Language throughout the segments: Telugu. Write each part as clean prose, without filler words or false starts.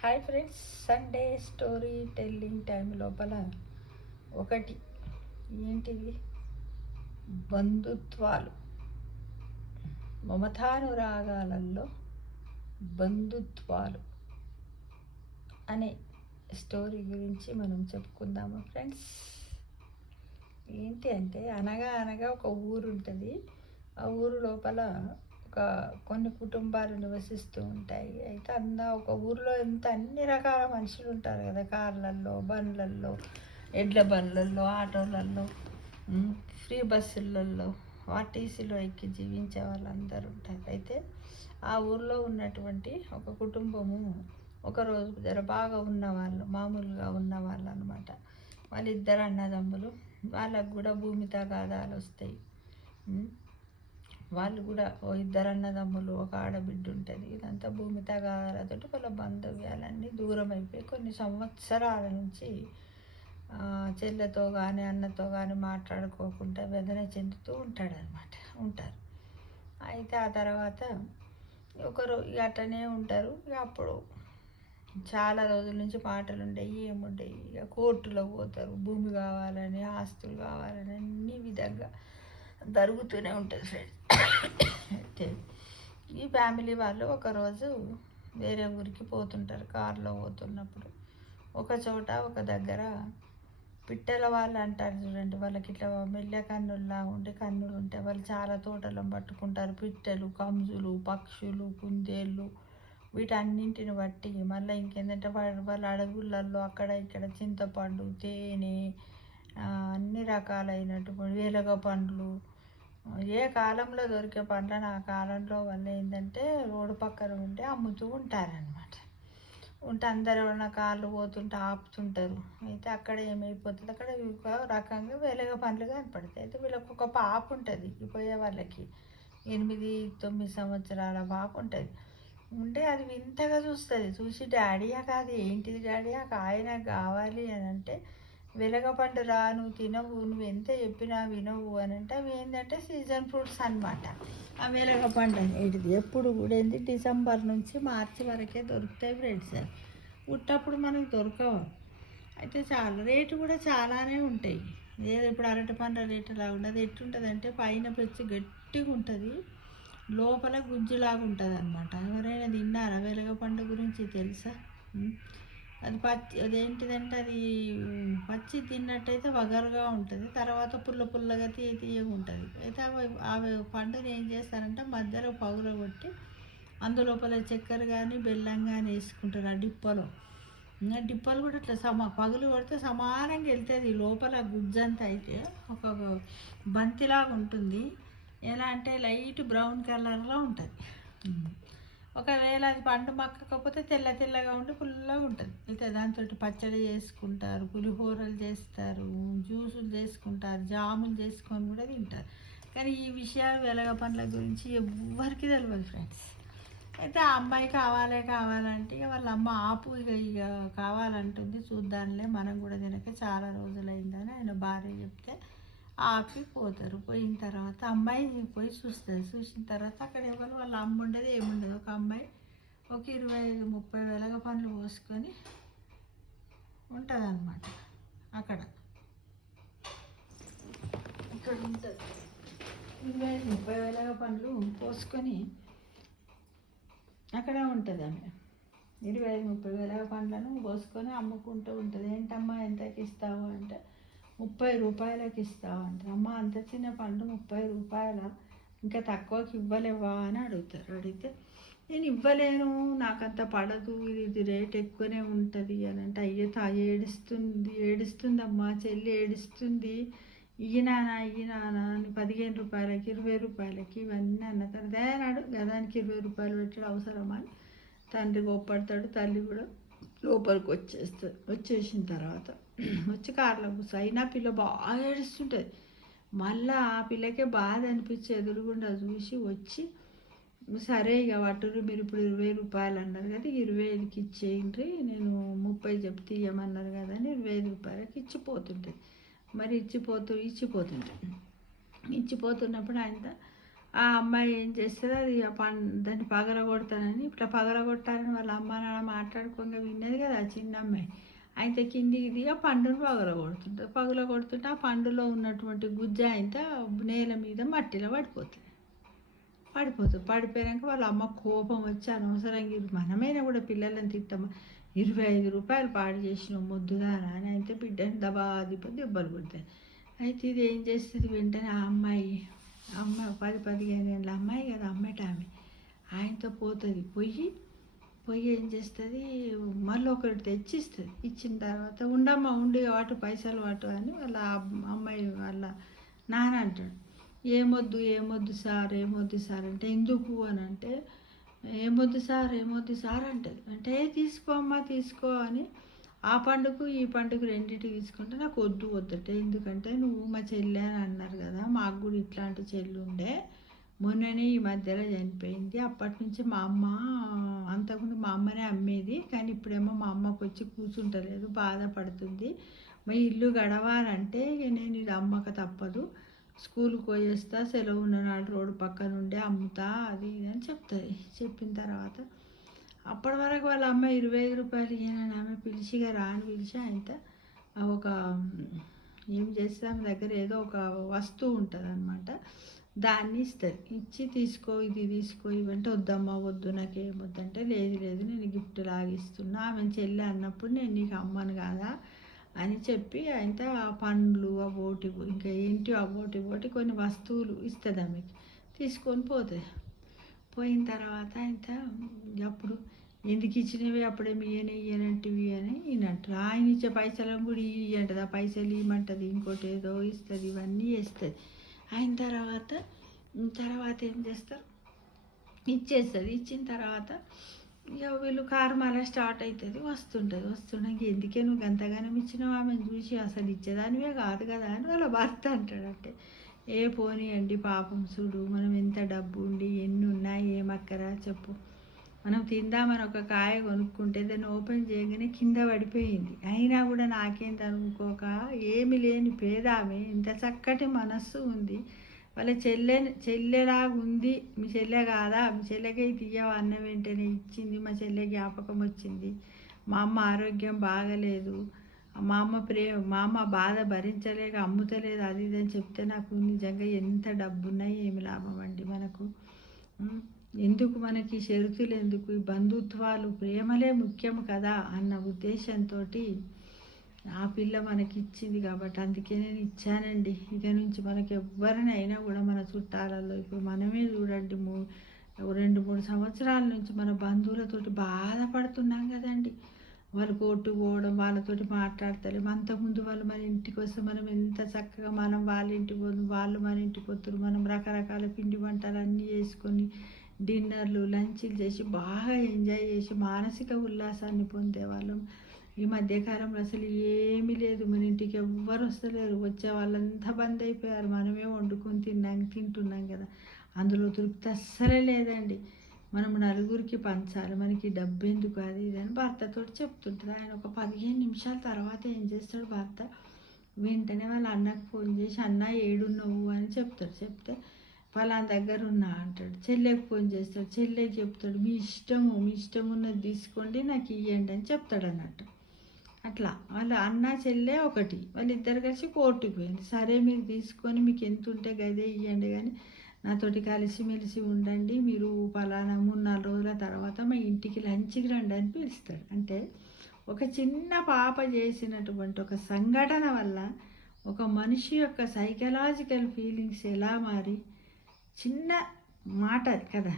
Hi friends, Sunday story telling time లోపల ఒకటి ఏంటిది, బంధుత్వాలు. మమతానురాగాలలో బంధుత్వాలు అనే స్టోరీ గురించి మనం చెప్పుకుందాము ఫ్రెండ్స్. ఏంటి అంటే అనగా అనగా ఒక ఊరు ఉంటుంది. ఆ ఊరు లోపల కొన్ని కుటుంబాలు నివసిస్తూ ఉంటాయి. అయితే ఒక ఊరిలో అన్ని రకాల మనుషులు ఉంటారు కదా, కార్లల్లో, బండ్లల్లో, ఎడ్ల బండ్లల్లో, ఆటోలల్లో, ఫ్రీ బస్సులలో, ఆర్టీసీలో ఎక్కి జీవించే వాళ్ళందరూ ఉంటారు. అయితే ఆ ఊరిలో ఉన్నటువంటి ఒక కుటుంబము ఒకరోజు బాగా ఉన్నవాళ్ళు, మామూలుగా ఉన్నవాళ్ళు అనమాట. వాళ్ళిద్దరు అన్నదమ్ములు. వాళ్ళకు కూడా భూమి తగాదాలు వస్తాయి. వాళ్ళు కూడా ఇద్దరు అన్నదమ్ములు, ఒక ఆడబిడ్డ ఉంటుంది. ఇదంతా భూమి తగాదాలతోటి వాళ్ళ బాంధవ్యాలన్నీ దూరం అయిపోయి కొన్ని సంవత్సరాల నుంచి చెల్లెతో కానీ అన్నతో కానీ మాట్లాడుకోకుండా వేదన చెందుతూ ఉంటారు. అయితే ఆ తర్వాత ఒకరు అట్టనే ఉంటారు. అప్పుడు చాలా రోజుల నుంచి మాటలు ఉండేవి, ఏముండేవి. ఇక కోర్టులో పోతారు, భూమి కావాలని, ఆస్తులు కావాలని, అన్ని విధంగా జరుగుతూనే ఉంటుంది ఫ్రెండ్స్. అయితే ఈ ఫ్యామిలీ వాళ్ళు ఒకరోజు వేరే ఊరికి పోతుంటారు. కారులో పోతున్నప్పుడు ఒక చోట ఒక దగ్గర పిట్టల వాళ్ళు అంటారు చూడండి, వాళ్ళకి ఇట్లా మెల్ల కన్నుల్లా ఉండి కన్నులు ఉంటాయి. వాళ్ళు చాలా తోటలను పట్టుకుంటారు. పిట్టలు, కంజులు, పక్షులు, కుందేళ్ళు, వీటన్నింటిని బట్టి మళ్ళీ ఇంకేంటంటే వాళ్ళ అడవులలో అక్కడ ఇక్కడ చింతపండు, తేనె, అన్ని రకాలైనటువంటి వేలగ పండ్లు, ఏ కాలంలో దొరికే పండ్లను ఆ కాలంలో వాళ్ళు ఏంటంటే రోడ్డు పక్కన ఉంటే అమ్ముతూ ఉంటారనమాట. ఉంటే అందరు ఎవరైనా కాళ్ళు పోతుంటే ఆపుతుంటారు. అయితే అక్కడ ఏమైపోతుంది, అక్కడ ఒక రకంగా వేలగ పండ్లు కనపడతాయి. అయితే వీళ్ళకి ఒక పాప ఉంటుంది, పోయే వాళ్ళకి 8-9 సంవత్సరాల పాప ఉంటుంది. ఉంటే అది వింతగా చూస్తుంది. చూసి డాడీయా కాదు, ఏంటిది డాడీయా, ఆయన కావాలి అని అంటే, వెలగపండు రా, నువ్వు తినవు, నువ్వు ఎంత చెప్పినా వినవు అని అంటే, అవి ఏంటంటే సీజన్ ఫ్రూట్స్ అనమాట. ఆ వెలగపండు అనేటిది ఎప్పుడు కూడా ఏంటి, డిసెంబర్ నుంచి మార్చి వరకే దొరుకుతాయి ఫ్రెండ్స్. పుట్టప్పుడు మనకు దొరకవు. అయితే చాలా రేటు కూడా చాలానే ఉంటాయి. ఏదో ఇప్పుడు అరటి పండ్ల రేటు లాగా ఉండదు. ఎట్టుంటుంది అంటే పైన పెచ్చి గట్టిగా ఉంటుంది, లోపల గుజ్జులాగా ఉంటుంది అనమాట. ఎవరైనా తిన్నారా వెలగపండు గురించి తెలుసా? అది అదేంటిదంటే అది పచ్చి తిన్నట్టయితే వగరుగా ఉంటుంది, తర్వాత పుల్లగా తీయగా ఉంటుంది. అయితే అవి పండుని ఏం చేస్తారంటే మధ్యలో పగుల కొట్టి అందులోపల చక్కెర కానీ బెల్లం కానీ వేసుకుంటారు. ఆ డిప్పలు కూడా ఇట్లా పగులు కొడితే సమానంగా వెళ్తుంది. లోపల గుజ్జంతా అయితే ఒక బంతిలాగా ఉంటుంది. ఎలా అంటే లైట్ బ్రౌన్ కలర్లో ఉంటుంది. ఒకవేళ అది పండు మక్కకపోతే తెల్లగా ఉండి పుల్లగా ఉంటుంది. అయితే దాంతో పచ్చడి చేసుకుంటారు, పులిహోరలు చేస్తారు, జ్యూసులు చేసుకుంటారు, జాములు చేసుకొని కూడా తింటారు. కానీ ఈ విషయాలు వెలగ పండ్ల గురించి ఎవ్వరికి తెలియదు ఫ్రెండ్స్. అయితే ఆ అమ్మాయి కావాలంటే వాళ్ళ అమ్మ ఆపు, ఇక కావాలంటుంది, చూద్దాంలే, మనం కూడా తినక చాలా రోజులైందని ఆయన భార్య చెప్తే ఆపి పోతారు. పోయిన తర్వాత అమ్మాయి పోయి చూస్తుంది. చూసిన తర్వాత అక్కడ ఎవరు వాళ్ళ అమ్మ ఉండదు, ఏముండదు. ఒక అమ్మాయి ఒక 25-30 వెలగ పండ్లు పోసుకొని ఉంటుంది అన్నమాట. ఇక్కడ ఉంటుంది 25-30 వెలగ పండ్లు పోసుకొని అక్కడ ఉంటుంది. ఆమె 25-30 వెలగ పండ్లను పోసుకొని అమ్ముకుంటూ ఉంటుంది. ఏంటమ్మా ఎంతకి ఇస్తావు అంటే 30 రూపాయలకి ఇస్తావు అంటే, అమ్మ అంత చిన్న పండు 30 రూపాయల, ఇంకా తక్కువకి ఇవ్వలేవా అని అడిగితే నేను ఇవ్వలేను, నాకంత పడదు, ఇది రేట్ ఎక్కువనే ఉంటుంది అని అంటే, అయ్యో ఏడుస్తుందమ్మా, చెల్లి ఏడుస్తుంది, ఇయ్యినానా అని 15 రూపాయలకి 20 రూపాయలకి ఇవన్నీ అన్న తర్వాత అన్నాడు, గదానికి 20 రూపాయలు పెట్టడం అవసరమా అని తండ్రి కోప్పడతాడు. తల్లి కూడా లోపలికి వచ్చేసిన తర్వాత వచ్చి కార్లో కూర్చో. అయినా పిల్ల బాగా ఏడుస్తుంటుంది. మళ్ళీ ఆ పిల్లకే బాధ అనిపించి ఎదురుగుండా చూసి వచ్చి, సరే ఇక వాటిని మీరు ఇప్పుడు 20 రూపాయలు అన్నారు కదా, 25కి ఇచ్చేయండి, నేను 30 చెప్తే ఇవ్వమన్నారు కదా అని 25 రూపాయలకి ఇచ్చిపోతుంటుంది. మరి ఇచ్చిపోతున్నప్పుడు ఆయన ఆ అమ్మాయి ఏం చేస్తది, అది దాన్ని పగలగొడతానని ఇట్లా పగలగొట్టాలని వాళ్ళ అమ్మ నాన్న మాట్లాడుకోగా విన్నది కదా ఆ చిన్న అమ్మాయి. అయితే కిందికి దిగి ఆ పండును పగలగొడుతుంటది. పగలగొడుతుంటే ఆ పండులో ఉన్నటువంటి గుజ్జ ఇంత నేల మీద మట్టిలో పడిపోయాక వాళ్ళ అమ్మ కోపం వచ్చి అనవసరంగా మనమైనా కూడా పిల్లలని తిట్టమా, ₹25 పాడు చేసినావు మొద్దుదానా అని అయితే బిడ్డని దెబ్బలు కొడతాయి. అయితే ఇది ఏం చేస్తుంది, వెంటనే ఆ అమ్మాయి 10-15 ఏళ్ళ అమ్మాయి కదా, అమ్మేట ఆమె ఆయనతో పోతుంది. పొయ్యి ఏం చేస్తుంది, మళ్ళీ ఒకటి తెచ్చిస్తుంది. ఇచ్చిన తర్వాత ఉండమ్మా ఉండి వాటు పైసలు వాటు అని వాళ్ళ అమ్మాయి వాళ్ళ నాన్న అంటాడు. ఏమొద్దు సార్ అంటే ఎందుకు అని అంటే, ఏమొద్దు సార్ అంటది. అంటే తీసుకో అమ్మా తీసుకో అని ఆ పండుగ ఈ పండుగ రెండింటికి తీసుకుంటే నాకు వద్దటే, ఎందుకంటే నువ్వు మా చెల్లె అని అన్నారు కదా, మాకు కూడా ఇట్లాంటి చెల్లి ఉండే, మొన్ననే ఈ మధ్యలో చనిపోయింది. అప్పటి నుంచి మా అమ్మ, అంతకుముందు మా అమ్మనే అమ్మేది, కానీ ఇప్పుడేమో మా అమ్మకు వచ్చి కూర్చుంటలేదు, బాధపడుతుంది. మా ఇల్లు గడవాలంటే నేను ఇది అమ్మక తప్పదు, స్కూల్కి పోయేస్తా, సెలవు ఉన్న నాడు రోడ్డు పక్కన ఉండే అమ్ముతా అది ఇది అని చెప్తుంది. చెప్పిన తర్వాత అప్పటి వరకు వాళ్ళ అమ్మ ₹25 ఇయ్యనని ఆమె పిలిచిగా రాని పిలిచి ఆయనతో ఒక ఏం చేస్తే ఆమె దగ్గర ఏదో ఒక వస్తువు ఉంటుంది అనమాట, దాన్ని ఇస్తుంది. ఇచ్చి తీసుకో ఇది తీసుకో ఇవంటే, వద్దమ్మా వద్దు నాకేమొద్దంటే, లేదు నేను గిఫ్ట్ లాగిస్తున్నా, ఆమె చెల్లి అన్నప్పుడు నేను నీకు అమ్మను కాదా అని చెప్పి ఆయనతో ఆ పండ్లు ఆ బోటి ఇంకా ఏంటి ఆ బోటి కొన్ని వస్తువులు ఇస్తుంది ఆమెకి, తీసుకొని పోతుంది. పోయిన తర్వాత ఆయనతో అప్పుడు ఎందుకు ఇచ్చినవి అప్పుడేమి ఇయ్యనంటివి అని ఈయనంటారు. ఆయన ఇచ్చే పైసలను కూడా ఇయ్యంటది, ఆ పైసలు ఇవ్వమంటుంది, ఇంకోటి ఏదో ఇస్తుంది, ఇవన్నీ వేస్తుంది. అయిన తర్వాత ఏం చేస్తారు, ఇచ్చేస్తుంది. ఇచ్చిన తర్వాత ఇక వీళ్ళు కారు మళ్ళీ స్టార్ట్ అవుతుంది, వస్తుండగా ఎందుకే నువ్వు గంతగానం ఇచ్చినావు ఆమెను చూసి, అసలు ఇచ్చేదానివే కాదు కదా అని వాళ్ళ భర్త అంటాడంటే, పోనీ అండి పాపం చూడు, మనం ఎంత డబ్బు ఉండి ఎన్ని ఉన్నాయి ఏమక్కరా చెప్పు, మనం తిందామని ఒక కాయ కొనుక్కుంటే దాన్ని ఓపెన్ చేయగానే కింద పడిపోయింది, అయినా కూడా నాకేంటి అనుకోక ఏమి లేని పేదామె ఇంత చక్కటి మనస్సు ఉంది, వాళ్ళ చెల్లెలాగా ఉంది, మీ చెల్లె కాదా, మీ చెల్లెకి తీయవ అన్న వెంటనే ఇచ్చింది, మా చెల్లె జ్ఞాపకం వచ్చింది, మా అమ్మ ఆరోగ్యం బాగలేదు, మా అమ్మ బాధ భరించలేక అమ్ముతలేదు అది ఇది అని చెప్తే నాకు నిజంగా ఎంత డబ్బున్నాయి ఏమి లాభం అండి మనకు, ఎందుకు మనకి షరతులు ఎందుకు, ఈ బంధుత్వాలు ప్రేమలే ముఖ్యం కదా అన్న ఉద్దేశంతో ఆ పిల్ల మనకి ఇచ్చింది కాబట్టి అందుకే నేను ఇచ్చానండి. ఇక నుంచి మనకి ఎవరినైనా కూడా మన చుట్టాలలో ఇప్పుడు మనమే చూడండి 2-3 సంవత్సరాల నుంచి మన బంధువులతోటి బాధపడుతున్నాం కదండి, వాళ్ళు పోవడం, వాళ్ళతోటి మాట్లాడతలేము. అంతకుముందు వాళ్ళు మన ఇంటికి వస్తే మనం ఎంత చక్కగా, మనం వాళ్ళ ఇంటికి పోదు, వాళ్ళు మన ఇంటికి వస్తారు, మనం రకరకాల పిండి వంటలు అన్నీ చేసుకొని డిన్నర్లు లంచ్లు చేసి బాగా ఎంజాయ్ చేసి మానసిక ఉల్లాసాన్ని పొందేవాళ్ళం. ఈ మధ్యకాలంలో అసలు ఏమీ లేదు, మన ఇంటికి ఎవ్వరు వస్తలేరు, వచ్చే వాళ్ళంతా బంద్ అయిపోయారు, మనమే వండుకొని తింటున్నాం కదా, అందులో తృప్తి అస్సలే లేదండి. మనం నలుగురికి పంచాలి, మనకి డబ్బు ఎందుకు అది ఇది అని భర్తతో చెప్తుంటుంది. ఆయన ఒక 15 నిమిషాల తర్వాత ఏం చేస్తాడు భర్త, వెంటనే వాళ్ళ అన్నకు ఫోన్ చేసి అన్న ఏడున్నావు అని చెప్తే ఫలానా దగ్గర ఉన్నా అంటాడు. చెల్లెకి ఫోన్ చేస్తాడు, చెల్లెకి చెప్తాడు, మీ ఇష్టం ఉన్నది తీసుకోండి నాకు ఇవ్వండి అని చెప్తాడు అన్నట్టు. అట్లా వాళ్ళ అన్న చెల్లె ఒకటి, వాళ్ళిద్దరు కలిసి కోర్టుకు పోయింది. సరే మీరు తీసుకొని మీకు ఎంత ఉంటే గదే ఇవ్వండి, కానీ నాతోటి కలిసిమెలిసి ఉండండి, మీరు ఫలానా 3-4 రోజుల తర్వాత మా ఇంటికి లంచ్కి రండి అని పిలుస్తాడు. అంటే ఒక చిన్న పాప చేసినటువంటి ఒక సంఘటన వల్ల ఒక మనిషి యొక్క సైకలాజికల్ ఫీలింగ్స్ ఎలా మారి, చిన్న మాట కదా,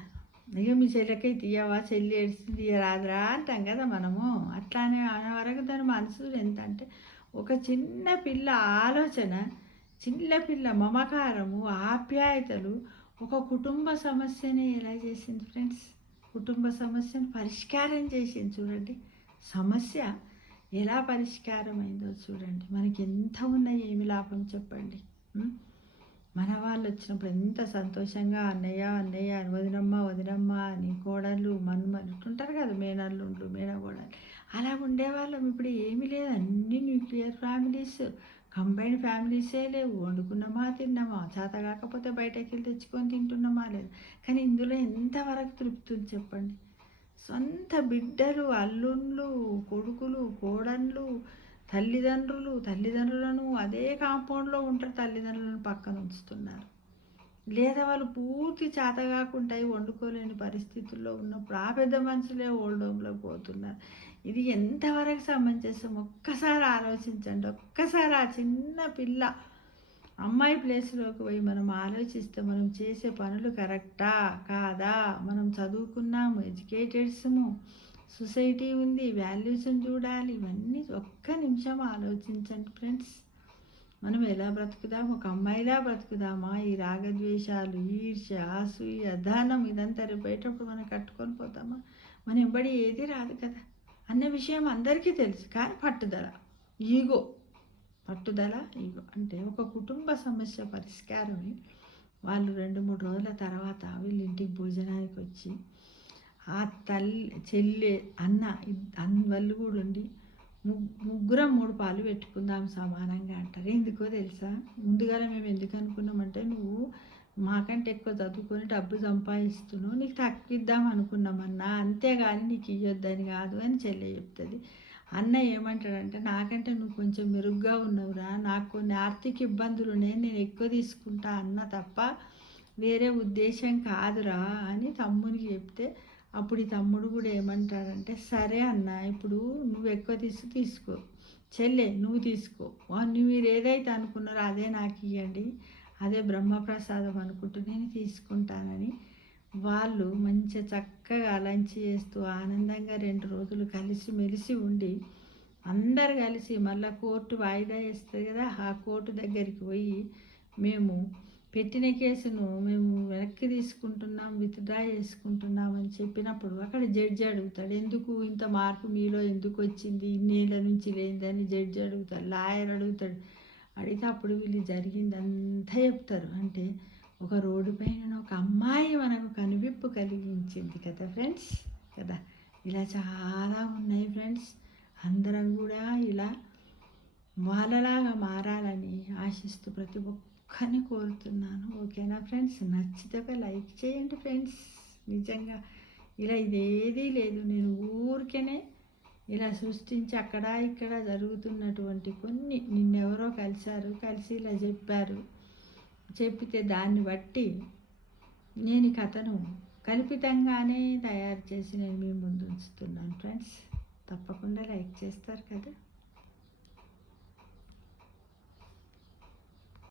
అయ్యో మీ చెల్లెకై తీయవా, చెల్లి ఏడుస్తుంది తీయరాదురా అంటాం కదా మనము, అట్లానే అనే వరకు దాని మనసు ఎంత అంటే, ఒక చిన్న పిల్ల ఆలోచన, చిన్న పిల్ల మమకారము ఆప్యాయతలు ఒక కుటుంబ సమస్యని ఎలా చేసింది ఫ్రెండ్స్, కుటుంబ సమస్యను పరిష్కారం చేసింది చూడండి, సమస్య ఎలా పరిష్కారం అయిందో చూడండి, మనకి ఎంత ఉన్నాయి ఏమి లాభం చెప్పండి. మన వాళ్ళు వచ్చినప్పుడు ఎంత సంతోషంగా అన్నయ్య అని వదినమ్మ అని కోడళ్ళు మనుంటుంటారు కదా, మేనల్లుండ్లు మేనకోడలు అలా ఉండేవాళ్ళం. ఇప్పుడు ఏమీ లేదు, అన్ని న్యూక్లియర్ ఫ్యామిలీస్, కంబైన్డ్ ఫ్యామిలీసే లేవు. వండుకున్నామా, తిన్నామా, చేత కాకపోతే బయటకెళ్ళి తెచ్చుకొని తింటున్నామా లేదు. కానీ ఇందులో ఎంతవరకు తృప్తి ఉంది చెప్పండి? సొంత బిడ్డలు, అల్లుళ్ళు, కొడుకులు, కోడళ్ళు, తల్లిదండ్రులను అదే కాంపౌండ్‌లో ఉంటారు. తల్లిదండ్రులను పక్కన ఉంచుతున్నారు. లేదా వాళ్ళు పూర్తి చేత కాకుండా వండుకోలేని పరిస్థితుల్లో ఉన్నప్పుడు ఆ పెద్ద మనుషులే ఓల్డ్ హోమ్‌లోకి పోతున్నారు. ఇది ఎంతవరకు సమంజసం? ఒక్కసారి ఆలోచించండి. ఒక్కసారి ఆ చిన్న పిల్ల అమ్మాయి ప్లేస్‌లోకి పోయి మనం ఆలోచిస్తే మనం చేసే పనులు కరెక్టా? కాదా? మనం చదువుకున్నాము, ఎడ్యుకేటెడ్స్‌ము, సొసైటీ ఉంది, వాల్యూస్‌ని చూడాలి. ఇవన్నీ ఒక్క నిమిషం ఆలోచించండి ఫ్రెండ్స్. మనం ఎలా బ్రతుకుదాం? ఒక అమ్మాయిలా బ్రతుకుదామా? ఈ రాగద్వేషాలు, ఈర్ష్య, అసూయ, దానం ఇదంతా రేపు బయటప్పుడు మనం కట్టుకొని పోతామా? మన ఎంబడి ఏది రాదు కదా అన్న విషయం అందరికీ తెలుసు. కానీ ఈగో ఈగో అంటే ఒక కుటుంబ సమస్య పరిష్కారమే. వాళ్ళు 2-3 రోజుల తర్వాత వీళ్ళ ఇంటికి భోజనానికి వచ్చి ఆ తల్లి, చెల్లె, అన్న వాళ్ళు కూడా ఉండి ముగ్గురం 3 పాలు పెట్టుకుందాం సమానంగా అంటారు. ఎందుకో తెలుసా? ముందుగానే మేము ఎందుకు అనుకున్నామంటే నువ్వు మాకంటే ఎక్కువ చదువుకొని డబ్బు సంపాదిస్తున్నావు, నీకు తక్కువ ఇద్దాం అనుకున్నామన్నా, అంతేగాని నీకు ఇవ్వద్దని కాదు అని చెల్లె చెప్తుంది. అన్న ఏమంటాడంటే నాకంటే నువ్వు కొంచెం మెరుగ్గా ఉన్నవురా, నాకు కొన్ని ఆర్థిక ఇబ్బందులు ఉన్నాయి, నేను ఎక్కువ తీసుకుంటా అన్న తప్ప వేరే ఉద్దేశం కాదురా అని తమ్మునికి చెప్తే అప్పుడు ఈ తమ్ముడు కూడా ఏమంటాడంటే సరే అన్న, ఇప్పుడు నువ్వు ఎక్కువ తీసుకో, చెల్లె నువ్వు తీసుకో, మీరు ఏదైతే అనుకున్నారో అదే నాకు ఇవ్వండి, అదే బ్రహ్మప్రసాదం అనుకుంటూ నేను తీసుకుంటానని వాళ్ళు మంచిగా చక్కగా లంచ్ చేస్తూ ఆనందంగా 2 రోజులు కలిసి మెలిసి ఉండి అందరు కలిసి మళ్ళీ కోర్టు వాయిదా వేస్తుంది కదా, ఆ కోర్టు దగ్గరికి పోయి మేము పెట్టిన కేసును మేము వెనక్కి తీసుకుంటున్నాం, విత్డ్రా చేసుకుంటున్నాం అని చెప్పినప్పుడు అక్కడ జడ్జి అడుగుతాడు, ఎందుకు ఇంత మార్పు మీలో ఎందుకు వచ్చింది, ఇన్నేళ్ళ నుంచి లేదని జడ్జి అడుగుతాడు. లాయర్ అడుగుతాడు. అడిగితే అప్పుడు వీళ్ళు జరిగిందంతా చెప్తారు. అంటే ఒక రోడ్డు పైన ఒక అమ్మాయి మనకు కనువిప్పు కలిగించింది కదా ఫ్రెండ్స్. కదా, ఇలా చాలా ఉన్నాయి ఫ్రెండ్స్. అందరం కూడా ఇలా వాళ్ళలాగా మారాలని ఆశిస్తూ ప్రతి ఒక్కరిని కోరుతున్నాను. ఓకేనా ఫ్రెండ్స్? నచ్చితే ఒక లైక్ చేయండి ఫ్రెండ్స్. నిజంగా ఇలా ఇదేదీ లేదు, నేను ఊరికేనే ఇలా సృష్టించి అక్కడ ఇక్కడ జరుగుతున్నటువంటి కొన్ని నిన్నెవరో కలిసి ఇలా చెప్పితే దాన్ని బట్టి నేను ఈ కథను కల్పితంగానే తయారు చేసి నేను మీ ముందు ఉంచుతున్నాను ఫ్రెండ్స్. తప్పకుండా లైక్ చేస్తారు కదా.